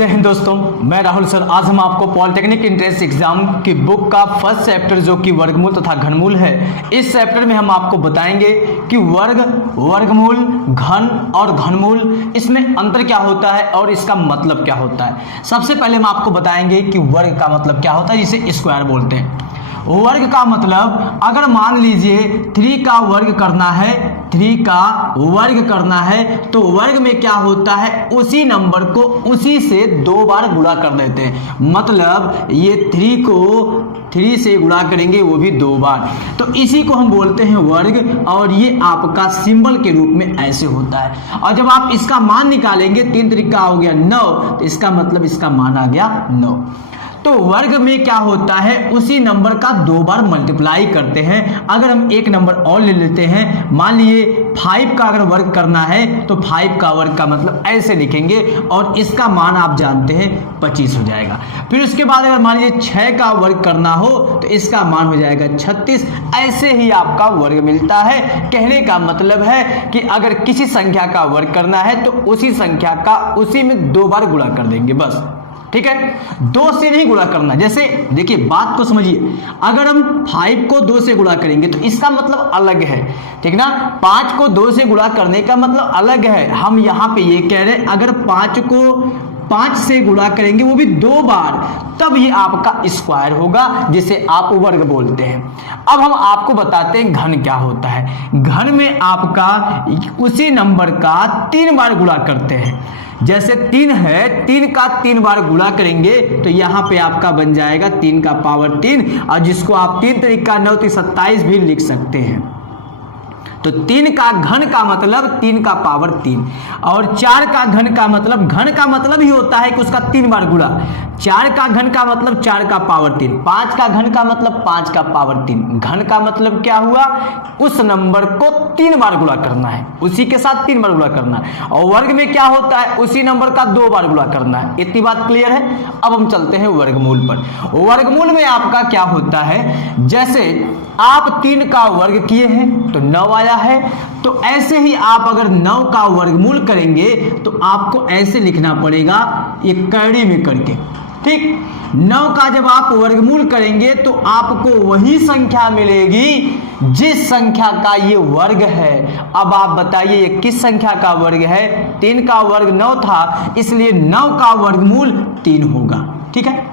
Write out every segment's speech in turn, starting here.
जय हिंद दोस्तों, मैं राहुल सर। आज हम आपको पॉलिटेक्निक एंट्रेंस एग्जाम की बुक का फर्स्ट चैप्टर जो कि वर्गमूल तथा घनमूल है, इस चैप्टर में हम आपको बताएंगे कि वर्ग, वर्गमूल, घन और घनमूल, इसमें अंतर क्या होता है और इसका मतलब क्या होता है। सबसे पहले हम आपको बताएंगे कि वर्ग का मतलब क्या होता है, जिसे स्क्वायर बोलते हैं। वर्ग का मतलब, अगर मान लीजिए 3 का वर्ग करना है, 3 का वर्ग करना है, तो वर्ग में क्या होता है, उसी नंबर को उसी से 2 बार गुणा कर देते हैं। मतलब ये 3 को 3 से गुणा करेंगे, वो भी 2 बार, तो इसी को हम बोलते हैं वर्ग। और ये आपका सिंबल के रूप में ऐसे होता है। और जब आप इसका मान निकालेंगे, 3 तरीका हो गया 9, तो इसका मतलब इसका मान आ गया 9। तो वर्ग में क्या होता है, उसी नंबर का 2 बार मल्टीप्लाई करते हैं। अगर हम एक नंबर और ले लेते हैं, मान लिए 5 का अगर वर्ग करना है, तो 5 का वर्ग का मतलब ऐसे लिखेंगे और इसका मान आप जानते हैं 25 हो जाएगा। फिर उसके बाद अगर मान लीजिए 6 का वर्ग करना हो, तो इसका मान हो जाएगा 36। ऐसे ही आपका वर्ग मिलता है। कहने का मतलब है कि अगर किसी संख्या का वर्ग करना है, तो उसी संख्या का उसी में 2 बार गुणा कर देंगे, बस। ठीक है, 2 से नहीं गुणा करना। जैसे देखिए, बात को समझिए, अगर हम 5 को 2 से गुणा करेंगे तो इसका मतलब अलग है, ठीक ना। 5 को 2 से गुणा करने का मतलब अलग है। हम यहाँ पे ये कह रहे हैं, अगर 5 को 5 से गुणा करेंगे, वो भी 2 बार, तब ये आपका स्क्वायर होगा, जिसे आप वर्ग बोलते हैं। अब हम आपको बताते हैं घन क्या होता है। घन में आपका उसी नंबर का 3 बार गुणा करते हैं। जैसे 3 है, 3 का 3 बार गुणा करेंगे, तो यहाँ पे आपका बन जाएगा 3 का पावर 3, और जिसको आप 3 तरीका 9 3 27 भी लिख सकते हैं। तो 3 का घन का मतलब 3 का पावर 3, और 4 का घन का मतलब, घन का मतलब ही होता है कि उसका 3 बार गुणा। 4 का घन का मतलब 4 का पावर 3, 5 का घन का मतलब 5 का पावर 3। घन का मतलब क्या हुआ, उस नंबर को 3 बार गुणा करना है, उसी के साथ 3 बार गुणा करना है। और वर्ग में क्या होता है, उसी नंबर का 2 बार गुणा करना है। इतनी बात क्लियर है। अब हम चलते हैं वर्गमूल पर। वर्गमूल में आपका क्या होता है, जैसे आप 3 का वर्ग किए हैं तो 9 आया है, तो ऐसे ही आप अगर 9 का वर्गमूल करेंगे, तो आपको ऐसे लिखना पड़ेगा, ये कड़ी में करके। ठीक, 9 का जब आप वर्गमूल करेंगे, तो आपको वही संख्या मिलेगी जिस संख्या का ये वर्ग है। अब आप बताइए, ये किस संख्या का वर्ग है। 3 का वर्ग 9 था, इसलिए 9 का वर्गमूल 3 होगा। ठीक है,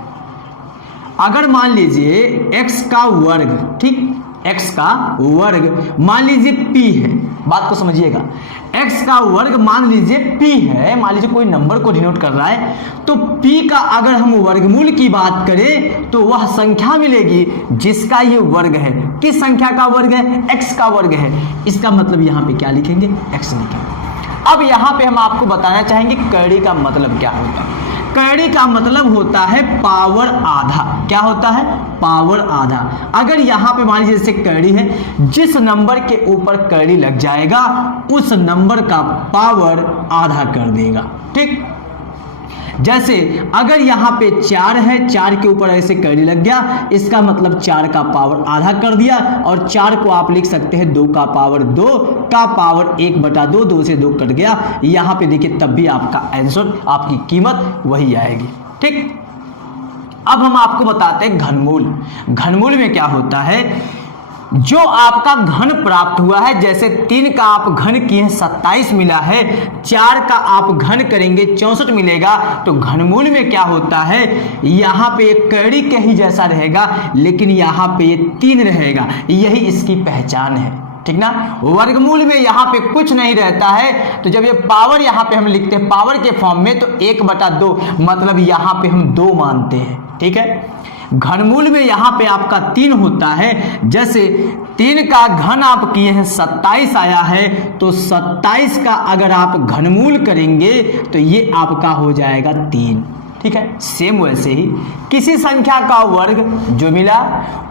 अगर मान लीजिए x का वर्ग, ठीक, x का वर्ग मान लीजिए p है, बात को समझिएगा। x का वर्ग मान लीजिए p है, मान लीजिए कोई नंबर को डिनोट कर रहा है, तो p का अगर हम वर्गमूल की बात करें, तो वह संख्या मिलेगी जिसका ये वर्ग है। किस संख्या का वर्ग है, x का वर्ग है। इसका मतलब यहाँ पे क्या लिखेंगे, x लिखेंगे। अब यहाँ पे हम आपको बताना चाहेंगे कड़ी का मतलब क्या होता है। कड़ी का मतलब होता है पावर आधा। क्या होता है, पावर आधा। अगर यहाँ पे मान लीजिए जैसे कड़ी है, जिस नंबर के ऊपर कड़ी लग जाएगा, उस नंबर का पावर आधा कर देगा। ठीक, जैसे अगर यहाँ पे 4 है, 4 के ऊपर ऐसे कड़ी लग गया, इसका मतलब 4 का पावर आधा कर दिया। और 4 को आप लिख सकते हैं 2 का पावर 2 का पावर 1/2, 2 से 2 कट गया। यहाँ पे देखिए, तब भी आपका आंसर, आपकी कीमत वही आएगी। ठीक, अब हम आपको बताते हैं घनमूल। घनमूल में क्या होता है, जो आपका घन प्राप्त हुआ है, जैसे 3 का आप घन किए हैं 27 मिला है, 4 का आप घन करेंगे 64 मिलेगा। तो घनमूल में क्या होता है, यहाँ पे एक कड़ी के ही जैसा रहेगा, लेकिन यहाँ पे ये 3 रहेगा। यही इसकी पहचान है, ठीक ना। वर्गमूल में यहाँ पे कुछ नहीं रहता है, तो जब ये पावर यहाँ पे हम लिखते हैं पावर के फॉर्म में, तो 1/2, मतलब यहाँ पे हम 2 मानते हैं। ठीक है, घनमूल में यहाँ पे आपका 3 होता है। जैसे 3 का घन आप किए हैं 27 आया है, तो 27 का अगर आप घनमूल करेंगे, तो ये आपका हो जाएगा 3। ठीक है। सेम वैसे ही किसी संख्या का वर्ग जो मिला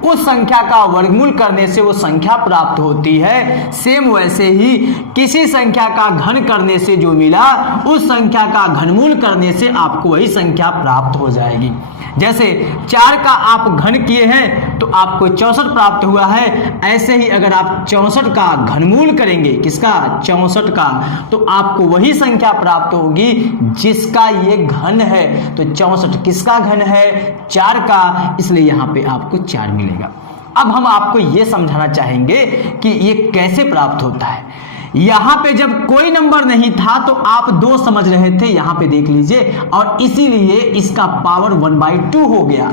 उस संख्या का वर्गमूल करने से वो संख्या प्राप्त होती है। सेम वैसे ही किसी संख्या का घन करने से जो मिला उस संख्या का घनमूल करने से आपको वही संख्या प्राप्त हो जाएगी। जैसे 4 का आप घन किए हैं तो आपको 64 प्राप्त हुआ है। ऐसे ही अगर आप 64 का घनमूल करेंगे, किसका, 64 का, तो आपको वही संख्या प्राप्त होगी जिसका ये घन है। तो 64 किसका घन है, 4 का, इसलिए यहां पे आपको 4 मिलेगा। अब हम आपको ये समझाना चाहेंगे कि ये कैसे प्राप्त होता है। यहां पे जब कोई नंबर नहीं था तो आप 2 समझ रहे थे, यहां पे देख लीजिए, और इसीलिए इसका पावर 1/2 हो गया।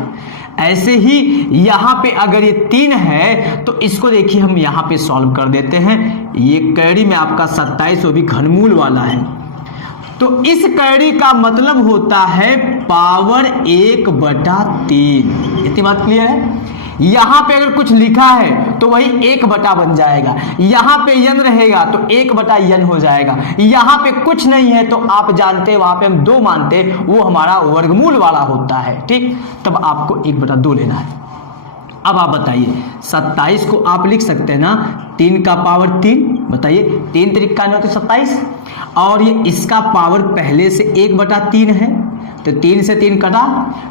ऐसे ही यहां पे अगर ये 3 है तो इसको देखिए हम यहां पे सॉल्व कर देते हैं। ये कैरी में आपका 27 वो भी घनमूल वाला है, तो इस कैरी का मतलब होता है पावर 1/3। इतनी बात क्लियर है। यहां पे अगर कुछ लिखा है तो वही 1 बन जाएगा, यहां पे n रहेगा तो 1/n हो जाएगा। यहां पे कुछ नहीं है तो आप जानते हैं वहां पे हम 2 मानते, वो हमारा वर्गमूल वाला होता है, ठीक। तब आपको 1/2 लेना है। अब आप बताइए 27 को आप लिख सकते हैं ना 3 का पावर 3, बताइए 3 3 का 27, और ये इसका पावर पहले से 1/3 है, तो 3 से 3 कटा,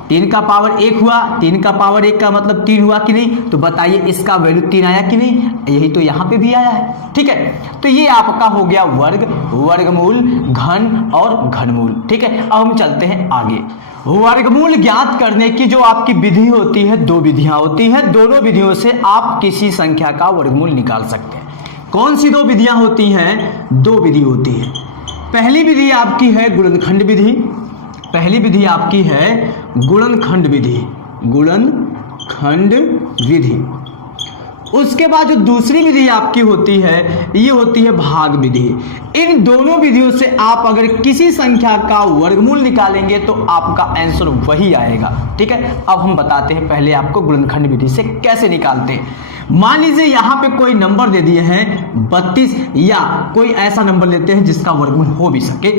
3 का पावर 1 हुआ, 3 का पावर 1 का मतलब 3 हुआ कि नहीं, तो बताइए इसका वैल्यू 3 आया कि नहीं, यही तो यहाँ पे भी आया है, ठीक है। तो ये आपका हो गया वर्ग, वर्गमूल, घन और घनमूल, ठीक है। अब हम चलते हैं आगे। वर्गमूल ज्ञात करने की जो आपकी विधि होती है, 2 विधियां होती हैं, दोनों विधियों से आप किसी संख्या का वर्गमूल निकाल सकते हैं। कौन सी 2 विधियां होती हैं, 2 विधि होती है। पहली विधि आपकी है गुणनखंड विधि, पहली विधि आपकी है गुणनखंड विधि, गुणनखंड विधि। उसके बाद जो दूसरी विधि आपकी होती है ये होती है भाग विधि। इन दोनों विधियों से आप अगर किसी संख्या का वर्गमूल निकालेंगे तो आपका आंसर वही आएगा, ठीक है। अब हम बताते हैं पहले आपको गुणनखंड विधि से कैसे निकालते हैं। मान लीजिए यहां पे कोई नंबर दे दिए हैं 32, या कोई ऐसा नंबर लेते हैं जिसका वर्गमूल हो भी सके।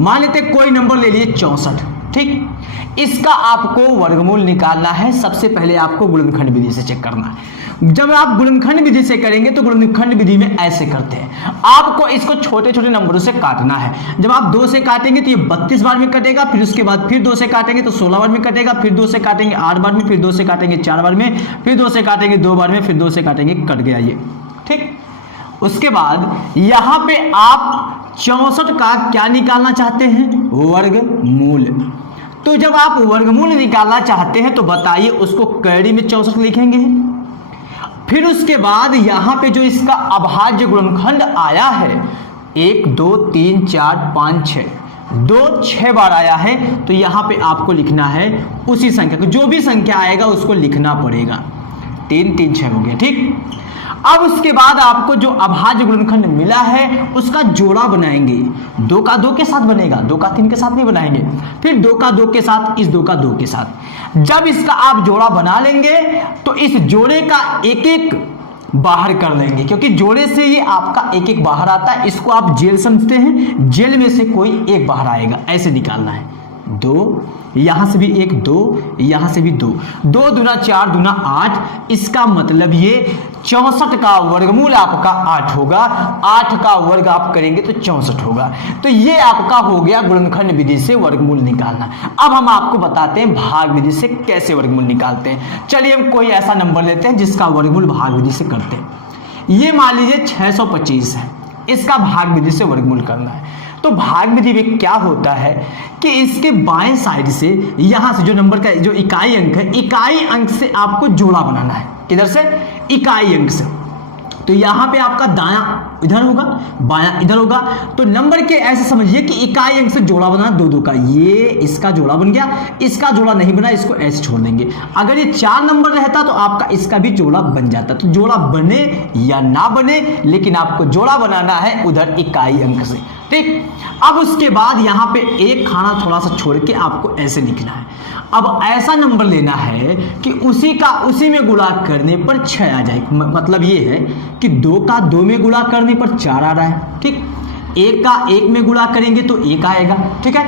मान लेते हैं कोई नंबर ले लिए 64, ठीक। इसका आपको वर्गमूल निकालना है। सबसे पहले आपको गुणनखंड विधि से चेक करना है। जब आप गुणनखंड विधि से करेंगे तो गुणनखंड विधि में ऐसे करते हैं, आपको इसको छोटे छोटे नंबरों से काटना है। जब आप 2 से काटेंगे तो ये 32 बार में कटेगा, फिर उसके बाद फिर 2 से काटेंगे तो 16 बार में कटेगा, फिर 2 से काटेंगे 8 बार में, फिर 2 से काटेंगे 4 बार में, फिर 2 से काटेंगे 2 बार में, फिर 2 से काटेंगे, कट गया ये, ठीक। उसके बाद यहां पे आप 64 का क्या निकालना चाहते हैं, वर्गमूल। तो जब आप वर्गमूल निकालना चाहते हैं तो बताइए उसको कैरी में 64 लिखेंगे। फिर उसके बाद यहां पे जो इसका अभाज्य गुणनखंड आया है 1 2 3 4 5 6, 2 6 बार आया है, तो यहां पे आपको लिखना है उसी संख्या को, जो भी संख्या आएगा उसको लिखना पड़ेगा। 3 3 6 हो गया, ठीक। अब उसके बाद आपको जो अभाज्य गुणनखंड मिला है उसका जोड़ा बनाएंगे। 2 का 2 के साथ बनेगा, 2 का 3 के साथ नहीं बनाएंगे, फिर 2 का 2 के साथ, इस 2 का 2 के साथ। जब इसका आप जोड़ा बना लेंगे तो इस जोड़े का एक एक बाहर कर लेंगे, क्योंकि जोड़े से ये आपका एक एक बाहर आता है। इसको आप जेल समझते हैं, जेल में से कोई एक बाहर आएगा, ऐसे निकालना है। 2, यहां से भी 1, 2, यहां से भी 2, 2 दूना 4 दूना 8। इसका मतलब ये 64 का वर्गमूल आपका 8 होगा, 8 का वर्ग आप करेंगे तो 64 होगा। तो ये आपका हो गया गुणनखंड विधि से वर्गमूल निकालना। अब हम आपको बताते हैं भाग विधि से कैसे वर्गमूल निकालते हैं। चलिए हम कोई ऐसा नंबर लेते हैं जिसका वर्गमूल भाग विधि से करते हैं। ये मान लीजिए 625 है, इसका भाग विधि से वर्गमूल करना है। तो भाग विधि में क्या होता है कि इसके बाएं साइड से यहां से जो नंबर का जो इकाई अंक है, इकाई अंक से आपको जोड़ा बनाना है। किधर से, इकाई अंक से। तो यहां पे आपका दायां इधर होगा, बायां इधर होगा। तो नंबर के ऐसे समझिए कि इकाई अंक से जोड़ा बनाना 2 2 का, ये इसका जोड़ा बन गया, इसका जोड़ा नहीं बना, इसको ऐसे छोड़ देंगे। अगर ये 4 नंबर रहता तो आपका इसका भी जोड़ा बन जाता। तो जोड़ा बने या ना बने, लेकिन आपको जोड़ा बनाना है उधर इकाई अंक से, ठीक। अब उसके बाद यहां पे एक खाना थोड़ा सा छोड़ के आपको ऐसे लिखना है। अब ऐसा नंबर लेना है कि उसी में गुणा करने पर 6 आ जाए। मतलब ये है कि 2 का 2 में गुणा करने पर 4 आ रहा है, ठीक। 1 का 1 में गुणा करेंगे तो 1 आएगा, ठीक है।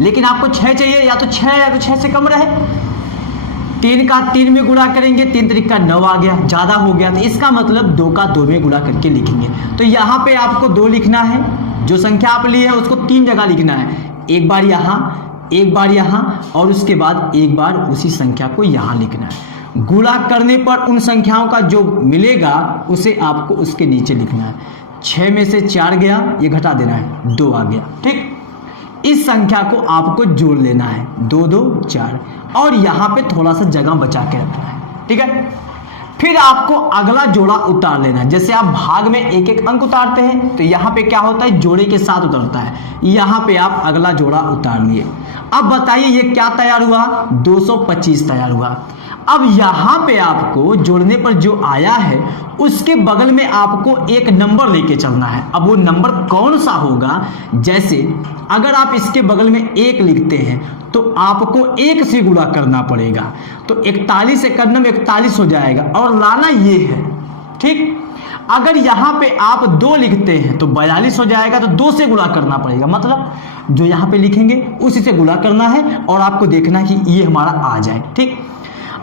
लेकिन आपको 6 चाहिए, या तो 6 या तो 6 से कम रहे। 3 का 3 में गुणा करेंगे, 3 3 9 आ गया, ज़्यादा हो गया, तो इसका मतलब 2 का 2 में गुणा करके लिखेंगे। तो यहाँ पे आपको 2 लिखना है, जो संख्या आप ली है उसको 3 जगह लिखना है, एक बार यहाँ, एक बार यहाँ, और उसके बाद एक बार उसी संख्या को यहाँ लिखना है। गुणा करने पर उन संख्याओं का जो मिलेगा उसे आपको उसके नीचे लिखना है। 6 में से 4 गया, ये घटा देना है, 2 आ गया, ठीक। इस संख्या को आपको जोड़ लेना है, 2 2 4, और यहाँ पे थोड़ा सा जगह बचा के रखना है, ठीक है। फिर आपको अगला जोड़ा उतार लेना है। जैसे आप भाग में एक एक अंक उतारते हैं तो यहाँ पे क्या होता है, जोड़े के साथ उतरता है। यहाँ पे आप अगला जोड़ा उतार लिए। अब बताइए ये क्या तैयार हुआ, 225 तैयार हुआ। अब यहाँ पे आपको जोड़ने पर जो आया है उसके बगल में आपको एक नंबर लेके चलना है। अब वो नंबर कौन सा होगा, जैसे अगर आप इसके बगल में 1 लिखते हैं तो आपको 1 से गुणा करना पड़ेगा, तो 41 से करने में 41 हो जाएगा, और लाना ये है, ठीक। अगर यहाँ पे आप 2 लिखते हैं तो 42 हो जाएगा, तो 2 से गुणा करना पड़ेगा, मतलब जो यहाँ पे लिखेंगे उसी से गुणा करना है, और आपको देखना है कि ये हमारा आ जाए, ठीक।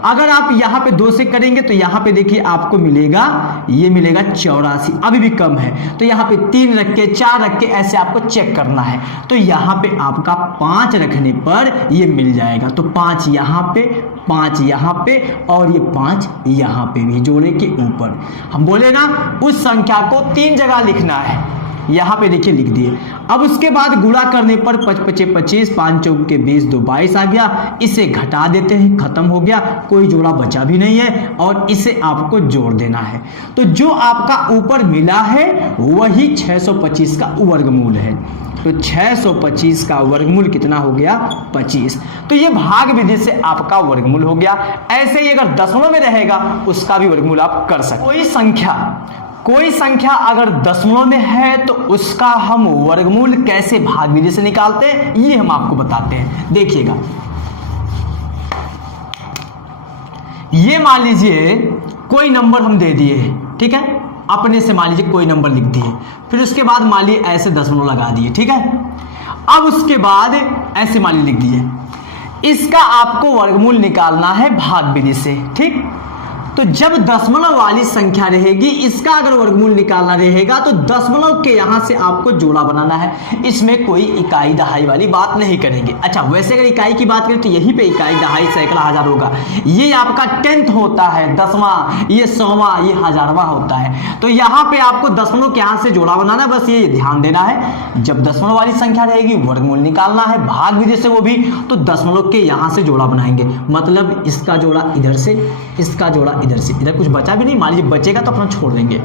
अगर आप यहाँ पे 2 से करेंगे तो यहाँ पे देखिए आपको मिलेगा, ये मिलेगा 84, अभी भी कम है, तो यहाँ पे 3 रख के 4 रख के ऐसे आपको चेक करना है। तो यहाँ पे आपका 5 रखने पर ये मिल जाएगा, तो 5 यहाँ पे, 5 यहाँ पे, और ये 5 यहाँ पे भी जोड़े के ऊपर। हम बोले ना उस संख्या को 3 जगह लिखना है, यहाँ पे देखिए लिख दिए। अब उसके बाद गुणा करने पर 5 5 25, 5 चौक के 20, 2 22 आ गया। इसे घटा देते हैं, खत्म हो गया, कोई जोड़ा बचा भी नहीं है, और इसे आपको जोड़ देना है। तो जो आपका ऊपर मिला है वही 625 का वर्गमूल है। तो 625 का वर्गमूल कितना हो गया, 25। तो ये भाग विधि से आपका वर्गमूल हो गया। ऐसे ही अगर दशमलव में रहेगा उसका भी वर्गमूल आप कर सकते। कोई संख्या अगर दशमलव में है तो उसका हम वर्गमूल कैसे भाग विधि से निकालते हैं ये हम आपको बताते हैं। देखिएगा, ये मान लीजिए कोई नंबर हम दे दिए, ठीक है, अपने से मान लीजिए कोई नंबर लिख दिए, फिर उसके बाद मान लीजिए ऐसे दशमलव लगा दिए, ठीक है। अब उसके बाद ऐसे मान लीजिए लिख दिए। इसका आपको वर्गमूल निकालना है भाग विधि से, ठीक। तो जब दशमलव वाली संख्या रहेगी, इसका अगर वर्गमूल निकालना रहेगा तो दशमलव के यहां से आपको जोड़ा बनाना है। इसमें कोई इकाई दहाई वाली बात नहीं करेंगे। अच्छा, वैसे अगर इकाई की बात करें तो यहीं पे इकाई दहाई सैकड़ा हजार होगा। ये आपका 10th होता है, 10वां, ये 100वां, ये 1000वां होता है। तो यहाँ पे आपको दशमलव के यहां से जोड़ा बनाना है, बस ये ध्यान देना है। जब दशमलव वाली संख्या रहेगी वर्गमूल निकालना है भाग विधि से, वो भी तो दशमलव के यहां से जोड़ा बनाएंगे। मतलब इसका जोड़ा इधर से, इसका जोड़ा इधर से, इधर कुछ बचा भी नहीं, मान लीजिए बचेगा तो अपना छोड़ देंगे।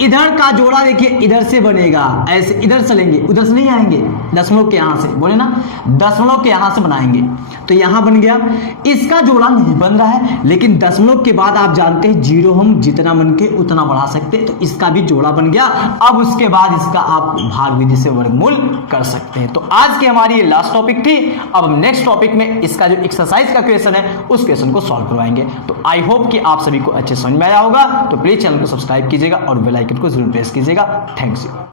इधर का जोड़ा देखिए इधर से बनेगा, ऐसे इधर से लेंगे, उधर से नहीं आएंगे, दशमलव के यहां से, बोले ना दशमलव के यहां से बनाएंगे, तो यहां बन गया। इसका जोड़ा नहीं बन रहा है, लेकिन दशमलव के बाद आप जानते हैं 0 हम जितना मन के उतना बढ़ा सकते हैं, तो इसका भी जोड़ा बन गया। अब उसके बाद इसका आप भाग विधि से वर्गमूल कर सकते हैं। तो आज की हमारी ये लास्ट टॉपिक थी। अब हम नेक्स्ट टॉपिक में इसका जो एक्सरसाइज का क्वेश्चन है उस क्वेश्चन को सॉल्व करवाएंगे। तो आई होप कि आप सभी को अच्छे समझ में आया होगा। तो प्लीज चैनल को सब्सक्राइब कीजिएगा और बेल आइकन को जरूर प्रेस कीजिएगा। Thanks you.